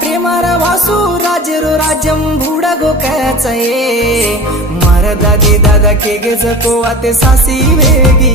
प्रेमार वासू राजेरो राज्यम भूडा गोकायचा ये मार दादी दादा के गे जको आते सासी वेगी